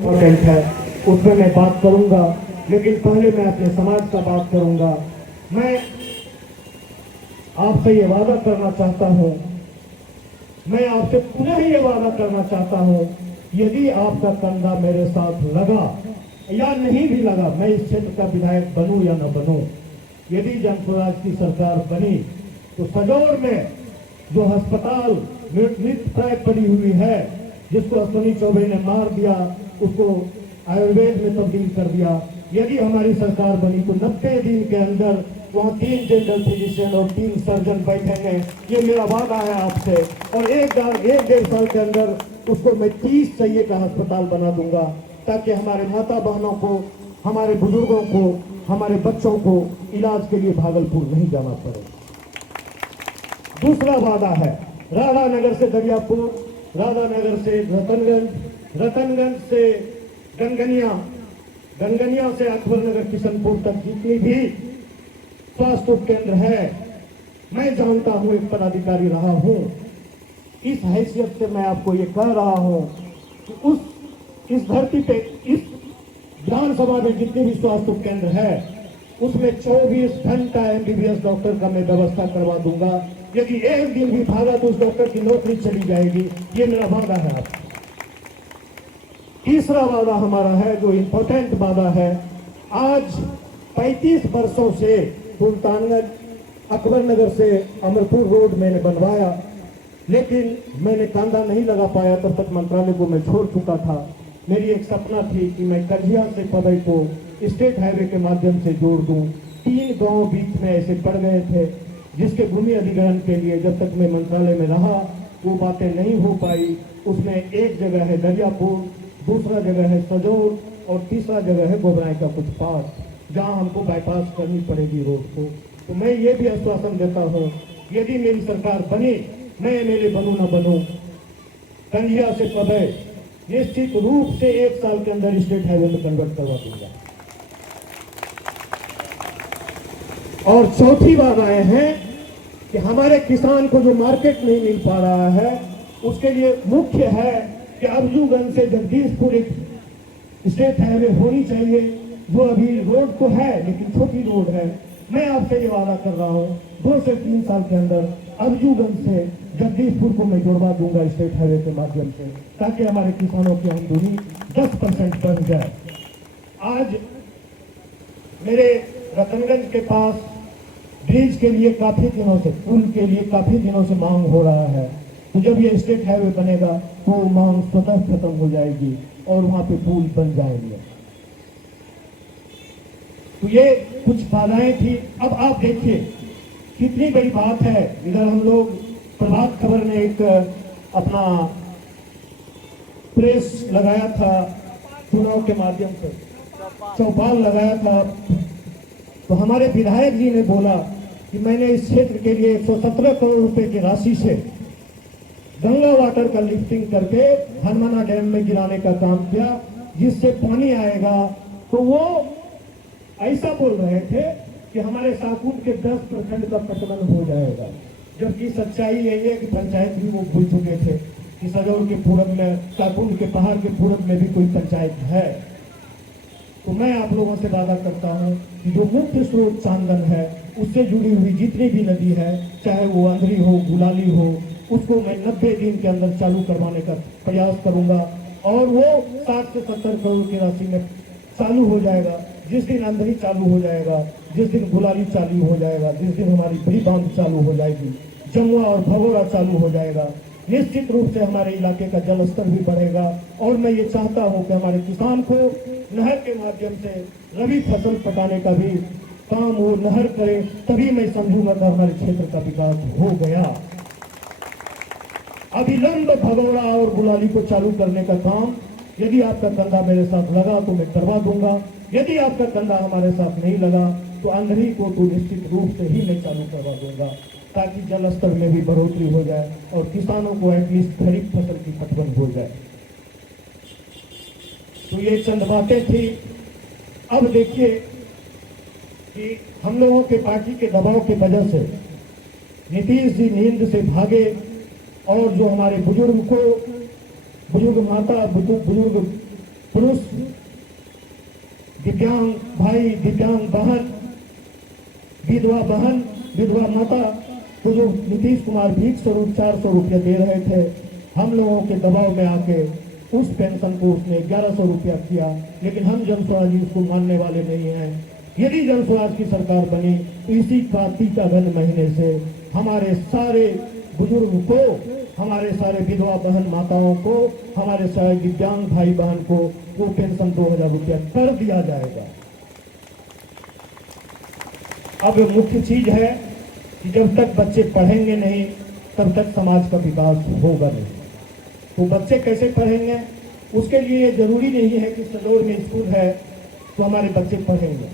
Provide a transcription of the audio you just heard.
Important है, उसमें मैं बात करूंगा, लेकिन पहले मैं अपने समाज का बात करूंगा। मैं आपसे ये वादा करना चाहता हूं, मैं आपसे पुनः ये वादा करना चाहता हूं, यदि आपका कंधा मेरे साथ लगा या नहीं भी लगा, मैं इस क्षेत्र का विधायक बनूं या न बनूं, यदि जनस्वराज की सरकार बनी तो सजौर में जो अस्पताल मृत प्राय पड़ी हुई है, जिसको अश्विनी चौबे ने मार दिया, उसको आयुर्वेद में तब्दील कर दिया, यदि हमारी सरकार बनी तो 90 दिन के अंदर वहाँ 3 जनरल फिजिशियन और 3 सर्जन बैठेंगे। ये मेरा वादा है आपसे। और एक डेढ़ साल के अंदर उसको मैं 30 सैये का अस्पताल बना दूंगा, ताकि हमारे माता बहनों को, हमारे बुजुर्गों को, हमारे बच्चों को इलाज के लिए भागलपुर नहीं जाना पड़े। दूसरा वादा है, राधानगर से दरियापुर, राधानगर से रतनगंज, रतनगंज से गंगनिया, गंगनिया से अकबरनगर किशनपुर तक जितनी भी स्वास्थ्य उपकेंद्र है, मैं जानता हूं, एक पदाधिकारी रहा हूं, इस हैसियत से मैं आपको ये कह रहा हूं कि इस धरती पे, इस विधानसभा में जितने भी स्वास्थ्य उपकेंद्र है, उसमें 24 घंटा एमबीबीएस डॉक्टर का मैं व्यवस्था करवा दूंगा। यदि एक दिन भी भागा तो उस डॉक्टर की नौकरी चली जाएगी। ये मेरा वादा है आपको। तीसरा वादा हमारा है, जो इंपॉर्टेंट वादा है, आज 35 वर्षों से सुल्तानगंज अकबरनगर से अमरपुर रोड मैंने बनवाया, लेकिन मैंने कांदा नहीं लगा पाया, तब तक मंत्रालय को मैं छोड़ चुका था। मेरी एक सपना थी कि मैं कजिया से पदई को स्टेट हाईवे के माध्यम से जोड़ दूं। 3 गांव बीच में ऐसे पड़ गए थे, जिसके भूमि अधिग्रहण के लिए जब तक मैं मंत्रालय में रहा वो बातें नहीं हो पाई। उसमें एक जगह है दरियापुर, दूसरा जगह है सजौर और तीसरा जगह है गोबराई का कुछ पास, जहां हमको बाईपास करनी पड़ेगी रोड को। तो मैं ये भी आश्वासन देता हूं, यदि मेरी सरकार बनी, मैं एमएलए बनूं ना बनूं, कंजिया से पदई निश्चित रूप से 1 साल के अंदर स्टेट हाईवे में कन्वर्ट करवा दूंगा। और चौथी बाधाएं हैं कि हमारे किसान को जो मार्केट नहीं मिल पा रहा है, उसके लिए मुख्य है कि अफजूगंज से जगदीशपुर एक स्टेट हाईवे होनी चाहिए। वो अभी रोड तो है, लेकिन छोटी रोड है। मैं आपसे ये वादा कर रहा हूँ, 2 से 3 साल के अंदर अफजूगंज से जगदीशपुर को मैं जोड़वा दूंगा स्टेट हाईवे के माध्यम से, ताकि हमारे किसानों की आमदनी 10% बढ़ जाए। आज मेरे रतनगंज के पास ब्रिज के लिए काफी दिनों से, पुल के लिए काफी दिनों से मांग हो रहा है। तो जब ये स्टेट हाईवे बनेगा तो मांग स्वतः खत्म हो जाएगी और वहां पे पुल बन जाएंगे। तो ये कुछ बाधाएं थी। अब आप देखिए कितनी बड़ी बात है। इधर हम लोग प्रभात खबर ने एक अपना प्रेस लगाया था, चुनाव के माध्यम से चौपाल लगाया था, तो हमारे विधायक जी ने बोला कि मैंने इस क्षेत्र के लिए 117 करोड़ रुपए की राशि से गंगा वाटर का लिफ्टिंग करके हनुमाना डैम में गिराने का काम किया, जिससे पानी आएगा। तो वो ऐसा बोल रहे थे कि हमारे साकुन के 10 प्रखंड का पटवन हो जाएगा, जबकि सच्चाई यही है कि पंचायत भी वो भूल चुके थे कि सजौर के पूरब में, साकुन के पहाड़ के पूरब में भी कोई पंचायत है। तो मैं आप लोगों से वादा करता हूं कि जो मुख्य स्रोत चांदन है, उससे जुड़ी हुई जितनी भी नदी है, चाहे वो अंधरी हो, गुलाली हो, उसको मैं 90 दिन के अंदर चालू करवाने का प्रयास करूंगा। और वो 60 से 70 करोड़ की राशि में चालू हो जाएगा। जिस दिन अंधरी चालू हो जाएगा, जिस दिन गुलाली चालू हो जाएगा, जिस दिन हमारी बड़ी बांध चालू हो जाएगी, जमुआ और भगोड़ा चालू हो जाएगा, निश्चित रूप से हमारे इलाके का जल स्तर भी बढ़ेगा। और मैं ये चाहता हूं कि हमारे किसान को नहर के माध्यम से रबी फसल पटाने का भी काम वो नहर करे, तभी मैं समझूंगा कि हमारे क्षेत्र का विकास हो गया। अविलंब भगोड़ा और गुलाली को चालू करने का काम, यदि आपका कंधा मेरे साथ लगा तो मैं करवा दूंगा। यदि आपका कंधा हमारे साथ नहीं लगा तो अंधरी को तो निश्चित रूप से ही मैं चालू करवा दूंगा, ताकि जल स्तर में भी बढ़ोतरी हो जाए और किसानों को एटलीस्ट खरीफ फसल की पटवन हो जाए। तो ये चंद बातें थी। अब देखिए कि हम लोगों के पार्टी के दबाव के वजह से नीतीश जी नींद से भागे और जो हमारे बुजुर्ग माता, बुजुर्ग पुरुष, दिव्यांग भाई, दिव्यांग बहन, विधवा बहन, विधवा माता को जो नीतीश कुमार भीख स्वरूप 400 रुपया दे रहे थे, हम लोगों के दबाव में आके उस पेंशन को उसने 1100 रुपया किया। लेकिन हम जनस्वराज इसको मानने वाले नहीं हैं। यदि जनस्वराज की सरकार बनी तो इसी कार्तिक अगहन महीने से हमारे सारे बुजुर्ग को, हमारे सारे विधवा बहन माताओं को, हमारे सारे दिव्यांग भाई बहन को वो पेंशन 2000 रुपया कर दिया जाएगा। अब मुख्य चीज है कि जब तक बच्चे पढ़ेंगे नहीं तब तक समाज का विकास होगा नहीं। तो बच्चे कैसे पढ़ेंगे? उसके लिए जरूरी नहीं है कि सदौर में स्कूल है तो हमारे बच्चे पढ़ेंगे।